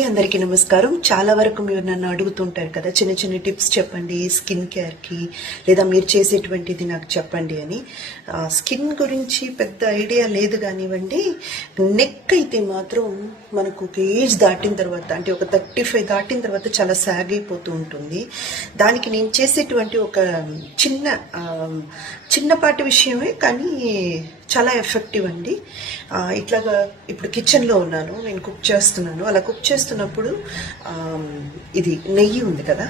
అందరికీ నమస్కారం. చాలా వరకు మీరు నన్ను అడుగుతుంటారు కదా, చిన్న చిన్న టిప్స్ చెప్పండి స్కిన్ కేర్కి, లేదా మీరు చేసేటువంటిది నాకు చెప్పండి అని. స్కిన్ గురించి పెద్ద ఐడియా లేదు కానివ్వండి, నెక్ అయితే మాత్రం మనకు ఒక ఏజ్ దాటిన తర్వాత, అంటే ఒక 35 దాటిన తర్వాత చాలా సాగ్ అయిపోతూ ఉంటుంది. దానికి నేను చేసేటువంటి ఒక చిన్నపాటి విషయమే కానీ చాలా ఎఫెక్టివ్ అండి. ఇట్లాగా ఇప్పుడు కిచెన్లో ఉన్నాను, నేను కుక్ చేస్తున్నాను. అలా కుక్ చేస్తున్నప్పుడు ఇది నెయ్యి ఉంది కదా,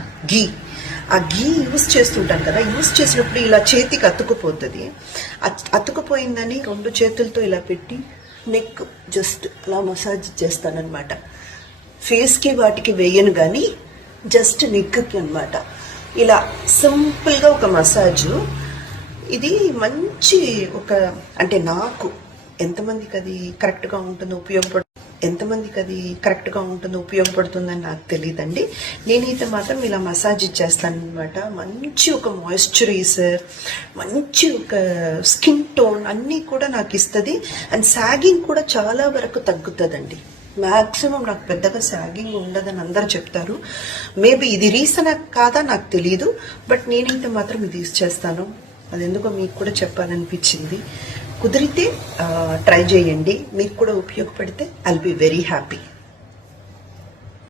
ఆ ఘీ యూస్ చేస్తుంటాను కదా, యూస్ చేసినప్పుడు ఇలా చేతికి అతుకుపోతుంది. అతుకుపోయిందని 2 చేతులతో ఇలా పెట్టి నెక్ జస్ట్ అలా మసాజ్ చేస్తానన్నమాట. ఫేస్కి వాటికి వేయను కానీ జస్ట్ నెక్కి అనమాట. ఇలా సింపుల్గా ఒక మసాజు. ఇది మంచి అంటే నాకు ఎంతమందికి అది కరెక్ట్గా ఉంటుందో ఉపయోగపడుతుందని నాకు తెలియదండి. నేనైతే మాత్రం ఇలా మసాజ్ ఇచ్చేస్తాను అనమాట. మంచి ఒక మాయిశ్చరైజర్, మంచి ఒక స్కిన్ టోన్ అన్నీ కూడా నాకు ఇస్తుంది. అండ్ సాగింగ్ కూడా చాలా వరకు తగ్గుతుందండి. మ్యాక్సిమం నాకు పెద్దగా సాగింగ్ ఉండదని అందరు చెప్తారు. మేబీ ఇది రీజన్ కాదా నాకు తెలియదు, బట్ నేనైతే మాత్రం ఇది యూజ్ చేస్తాను. అది ఎందుకో మీకు కూడా చెప్పాలనిపించింది. కుదిరితే ట్రై చేయండి, మీకు కూడా ఉపయోగపడితే ఐల్ బి వెరీ హ్యాపీ.